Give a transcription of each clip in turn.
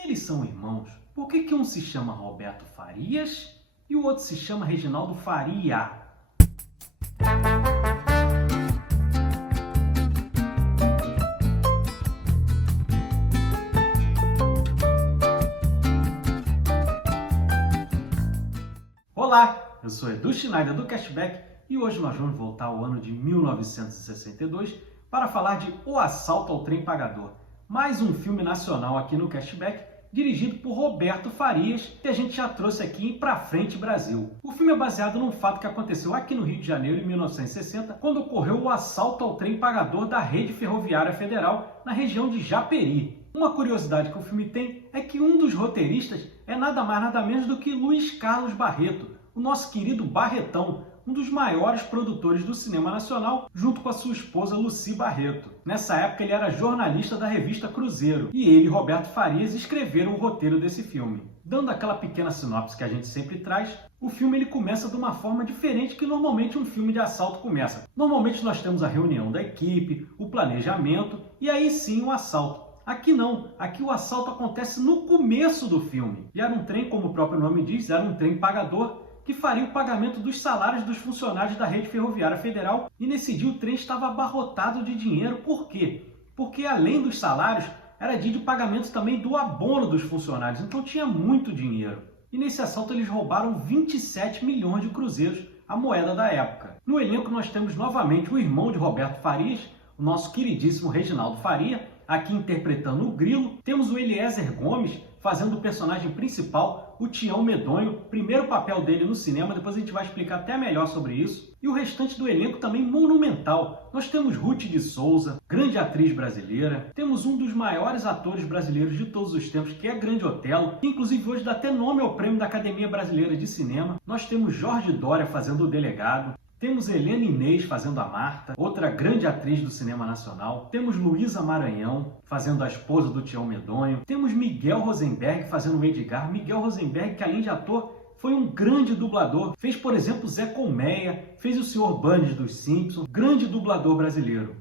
Se eles são irmãos, por que um se chama Roberto Farias e o outro se chama Reginaldo Faria? Olá, eu sou Edu Schneider do Cashback e hoje nós vamos voltar ao ano de 1962 para falar de O Assalto ao Trem Pagador, mais um filme nacional aqui no Cashback, dirigido por Roberto Farias, que a gente já trouxe aqui em Pra Frente Brasil. O filme é baseado num fato que aconteceu aqui no Rio de Janeiro em 1960, quando ocorreu o assalto ao trem pagador da Rede Ferroviária Federal, na região de Japeri. Uma curiosidade que o filme tem é que um dos roteiristas é nada mais nada menos do que Luiz Carlos Barreto, o nosso querido Barretão, um dos maiores produtores do cinema nacional, junto com a sua esposa Lucy Barreto. Nessa época ele era jornalista da revista Cruzeiro, e ele e Roberto Farias escreveram o roteiro desse filme. Dando aquela pequena sinopse que a gente sempre traz, o filme ele começa de uma forma diferente que normalmente um filme de assalto começa. Normalmente nós temos a reunião da equipe, o planejamento e aí sim o assalto. Aqui não, aqui o assalto acontece no começo do filme. E era um trem, como o próprio nome diz, era um trem pagador, que faria o pagamento dos salários dos funcionários da Rede Ferroviária Federal, e nesse dia o trem estava abarrotado de dinheiro. Por quê? Porque além dos salários, era dia de pagamento também do abono dos funcionários, então tinha muito dinheiro. E nesse assalto eles roubaram 27 milhões de cruzeiros, a moeda da época. No elenco nós temos novamente o irmão de Roberto Farias, o nosso queridíssimo Reginaldo Faria, aqui interpretando o Grilo. Temos o Eliezer Gomes fazendo o personagem principal, o Tião Medonho, primeiro papel dele no cinema, depois a gente vai explicar até melhor sobre isso. E o restante do elenco também monumental. Nós temos Ruth de Souza, grande atriz brasileira. Temos um dos maiores atores brasileiros de todos os tempos, que é Grande Otelo, que inclusive hoje dá até nome ao prêmio da Academia Brasileira de Cinema. Nós temos Jorge Doria fazendo o delegado. Temos Helena Inês fazendo a Marta, outra grande atriz do cinema nacional. Temos Luísa Maranhão fazendo a esposa do Tião Medonho. Temos Miguel Rosenberg fazendo o Edgar. Miguel Rosenberg, que além de ator, foi um grande dublador. Fez, por exemplo, Zé Colmeia, fez o Sr. Burns dos Simpsons, grande dublador brasileiro.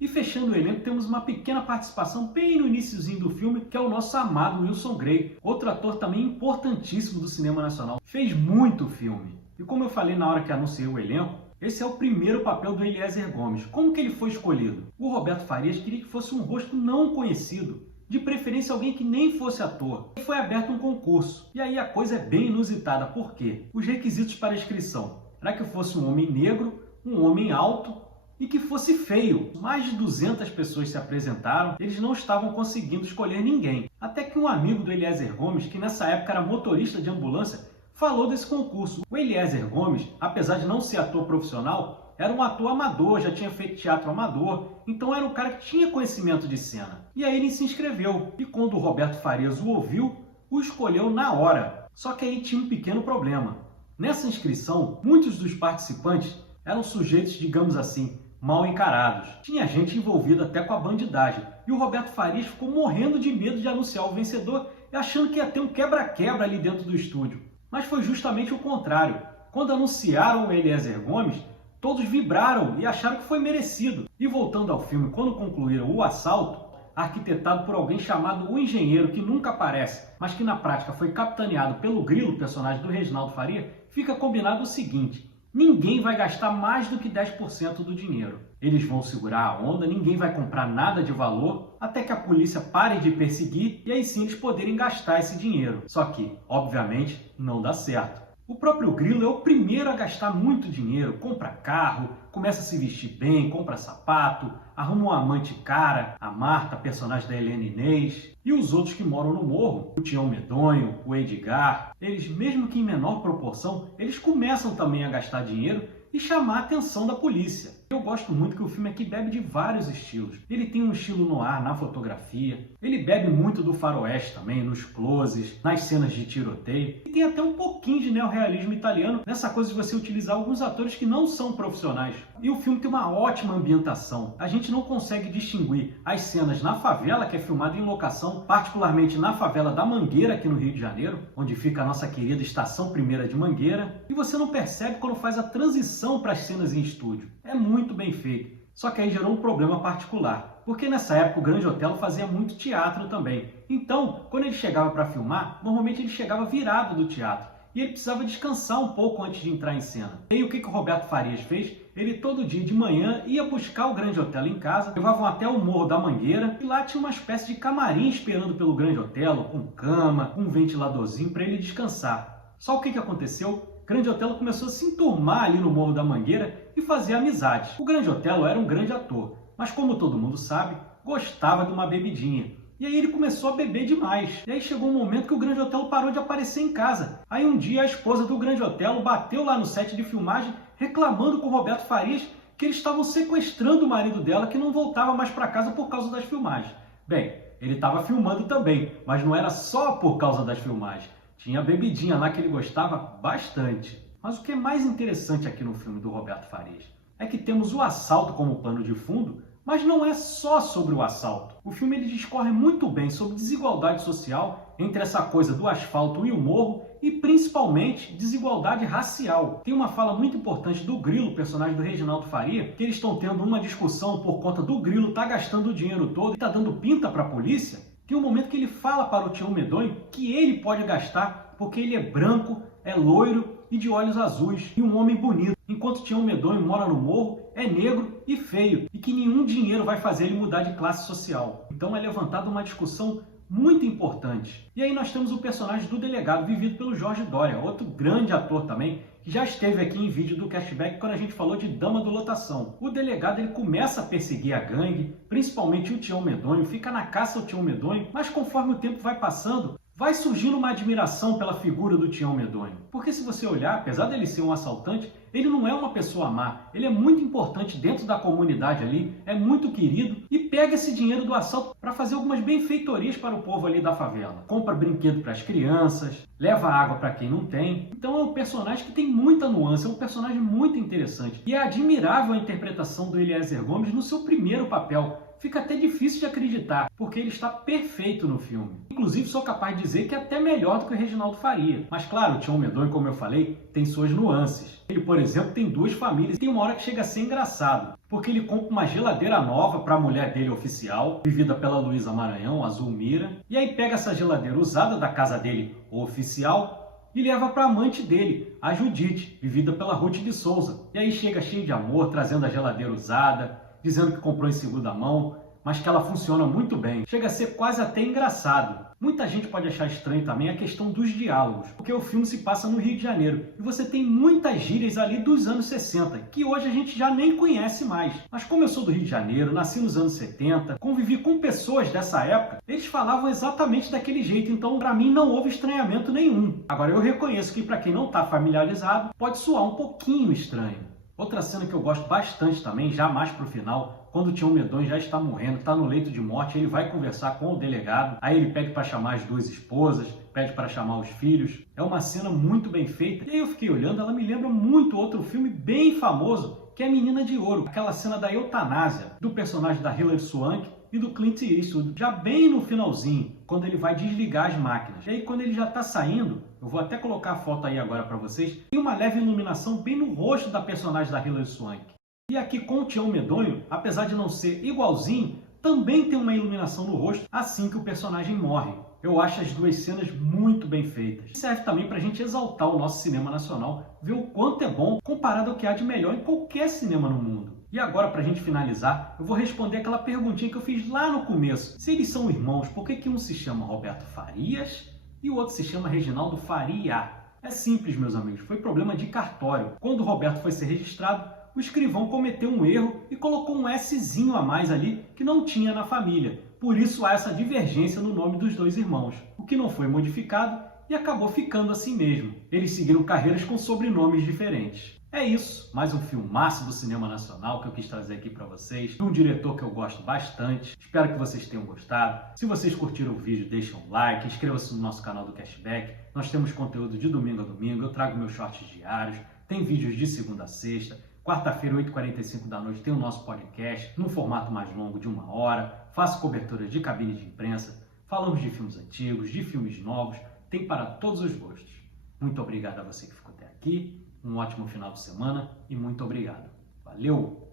E fechando o elenco, temos uma pequena participação bem no iniciozinho do filme, que é o nosso amado Wilson Grey, outro ator também importantíssimo do cinema nacional. Fez muito filme. E como eu falei na hora que anunciei o elenco, esse é o primeiro papel do Eliezer Gomes. Como que ele foi escolhido? O Roberto Farias queria que fosse um rosto não conhecido, de preferência alguém que nem fosse ator. E foi aberto um concurso. E aí a coisa é bem inusitada. Por quê? Os requisitos para a inscrição era que fosse um homem negro, um homem alto, e que fosse feio. Mais de 200 pessoas se apresentaram, eles não estavam conseguindo escolher ninguém. Até que um amigo do Eliezer Gomes, que nessa época era motorista de ambulância, falou desse concurso. O Eliezer Gomes, apesar de não ser ator profissional, era um ator amador, já tinha feito teatro amador, então era um cara que tinha conhecimento de cena. E aí ele se inscreveu, e quando o Roberto Farias o ouviu, o escolheu na hora. Só que aí tinha um pequeno problema. Nessa inscrição, muitos dos participantes eram sujeitos, digamos assim, mal encarados. Tinha gente envolvida até com a bandidagem. E o Roberto Farias ficou morrendo de medo de anunciar o vencedor e achando que ia ter um quebra-quebra ali dentro do estúdio. Mas foi justamente o contrário. Quando anunciaram o Eliezer Gomes, todos vibraram e acharam que foi merecido. E voltando ao filme, quando concluíram o assalto, arquitetado por alguém chamado o Engenheiro, que nunca aparece, mas que na prática foi capitaneado pelo Grilo, personagem do Reginaldo Faria, fica combinado o seguinte: ninguém vai gastar mais do que 10% do dinheiro. Eles vão segurar a onda, ninguém vai comprar nada de valor, até que a polícia pare de perseguir e aí sim eles poderem gastar esse dinheiro. Só que, obviamente, não dá certo. O próprio Grilo é o primeiro a gastar muito dinheiro, compra carro, começa a se vestir bem, compra sapato, arruma um amante cara, a Marta, personagem da Helena Inês, e os outros que moram no morro, o Tião Medonho, o Edgar, eles, mesmo que em menor proporção, eles começam também a gastar dinheiro e chamar a atenção da polícia. Eu gosto muito que o filme aqui bebe de vários estilos. Ele tem um estilo noir na fotografia, ele bebe muito do faroeste também, nos closes, nas cenas de tiroteio, e tem até um pouquinho de neorrealismo italiano nessa coisa de você utilizar alguns atores que não são profissionais. E o filme tem uma ótima ambientação. A gente não consegue distinguir as cenas na favela, que é filmada em locação, particularmente na favela da Mangueira, aqui no Rio de Janeiro, onde fica a nossa querida Estação Primeira de Mangueira, e você não percebe quando faz a transição para as cenas em estúdio. É muito bem feito. Só que aí gerou um problema particular. porque nessa época o Grande Otelo fazia muito teatro também. Então, quando ele chegava para filmar, normalmente ele chegava virado do teatro. E ele precisava descansar um pouco antes de entrar em cena. E aí o que o Roberto Farias fez? Ele todo dia de manhã ia buscar o Grande Otelo em casa, levavam até o Morro da Mangueira e lá tinha uma espécie de camarim esperando pelo Grande Otelo, com cama, com um ventiladorzinho para ele descansar. Só o que aconteceu? O Grande Otelo começou a se enturmar ali no Morro da Mangueira e fazer amizade. O Grande Otelo era um grande ator, mas como todo mundo sabe, gostava de uma bebidinha. E aí ele começou a beber demais. E aí chegou um momento que o Grande Otelo parou de aparecer em casa. Aí um dia a esposa do Grande Otelo bateu lá no set de filmagem reclamando com o Roberto Farias que eles estavam sequestrando o marido dela, que não voltava mais para casa por causa das filmagens. Bem, ele estava filmando também, mas não era só por causa das filmagens. Tinha a bebidinha lá que ele gostava bastante. Mas o que é mais interessante aqui no filme do Roberto Farias é que temos o assalto como pano de fundo, mas não é só sobre o assalto. O filme ele discorre muito bem sobre desigualdade social entre essa coisa do asfalto e o morro e principalmente desigualdade racial. Tem uma fala muito importante do Grilo, personagem do Reginaldo Faria, que eles estão tendo uma discussão por conta do Grilo estar gastando o dinheiro todo e está dando pinta para a polícia. Tem um momento que ele fala para o Tião Medonho que ele pode gastar porque ele é branco, é loiro e de olhos azuis e um homem bonito, enquanto Tião Medonho mora no morro, é negro e feio e que nenhum dinheiro vai fazer ele mudar de classe social. Então é levantada uma discussão muito importante. E aí nós temos o personagem do delegado, vivido pelo Jorge Doria, outro grande ator também, que já esteve aqui em vídeo do Cashback quando a gente falou de Dama do Lotação. O delegado ele começa a perseguir a gangue, principalmente o Tião Medonho, fica na caça ao Tião Medonho, mas conforme o tempo vai passando, vai surgindo uma admiração pela figura do Tião Medonho. Porque se você olhar, apesar dele ser um assaltante, ele não é uma pessoa má. Ele é muito importante dentro da comunidade ali, é muito querido e pega esse dinheiro do assalto para fazer algumas benfeitorias para o povo ali da favela. Compra brinquedo para as crianças, leva água para quem não tem. Então é um personagem que tem muita nuance, é um personagem muito interessante. E é admirável a interpretação do Eliezer Gomes no seu primeiro papel. Fica até difícil de acreditar, porque ele está perfeito no filme. Inclusive, sou capaz de dizer que é até melhor do que o Reginaldo Faria. Mas claro, o Tião Medonho, como eu falei, tem suas nuances. Ele, por exemplo, tem duas famílias e tem uma hora que chega a ser engraçado, porque ele compra uma geladeira nova para a mulher dele oficial, vivida pela Luísa Maranhão, a Zulmira, e aí pega essa geladeira usada da casa dele oficial e leva para a amante dele, a Judite, vivida pela Ruth de Souza. E aí chega cheio de amor, trazendo a geladeira usada, dizendo que comprou em segunda mão, mas que ela funciona muito bem. Chega a ser quase até engraçado. Muita gente pode achar estranho também a questão dos diálogos, porque o filme se passa no Rio de Janeiro e você tem muitas gírias ali dos anos 60, que hoje a gente já nem conhece mais. Mas como eu sou do Rio de Janeiro, nasci nos anos 70, convivi com pessoas dessa época, eles falavam exatamente daquele jeito, então para mim não houve estranhamento nenhum. Agora eu reconheço que para quem não está familiarizado, pode soar um pouquinho estranho. Outra cena que eu gosto bastante também, já mais pro final, quando o Tião Medonho já está morrendo, está no leito de morte, ele vai conversar com o delegado, aí ele pede para chamar as duas esposas, pede para chamar os filhos. É uma cena muito bem feita. E aí eu fiquei olhando, ela me lembra muito outro filme bem famoso, que é Menina de Ouro, aquela cena da eutanásia, do personagem da Hilary Swank e do Clint Eastwood, já bem no finalzinho, quando ele vai desligar as máquinas. E aí quando ele já está saindo, eu vou até colocar a foto aí agora para vocês, tem uma leve iluminação bem no rosto da personagem da Hilary Swank. E aqui com o Tião Medonho, apesar de não ser igualzinho, também tem uma iluminação no rosto assim que o personagem morre. Eu acho as duas cenas muito bem feitas. Serve também para a gente exaltar o nosso cinema nacional, ver o quanto é bom comparado ao que há de melhor em qualquer cinema no mundo. E agora, para a gente finalizar, eu vou responder aquela perguntinha que eu fiz lá no começo. Se eles são irmãos, por que um se chama Roberto Farias e o outro se chama Reginaldo Faria? É simples, meus amigos, foi problema de cartório. Quando o Roberto foi ser registrado, o escrivão cometeu um erro e colocou um Szinho a mais ali que não tinha na família. Por isso há essa divergência no nome dos dois irmãos, o que não foi modificado e acabou ficando assim mesmo. Eles seguiram carreiras com sobrenomes diferentes. É isso, mais um filmaço do cinema nacional que eu quis trazer aqui para vocês, de um diretor que eu gosto bastante. Espero que vocês tenham gostado. Se vocês curtiram o vídeo, deixem um like, inscreva-se no nosso canal do Cashback. Nós temos conteúdo de domingo a domingo, eu trago meus shorts diários, tem vídeos de segunda a sexta. Quarta-feira, 8h45 da noite, tem o nosso podcast, num formato mais longo de 1 hora. Faço cobertura de cabine de imprensa, falamos de filmes antigos, de filmes novos, tem para todos os gostos. Muito obrigado a você que ficou até aqui, um ótimo final de semana e muito obrigado. Valeu!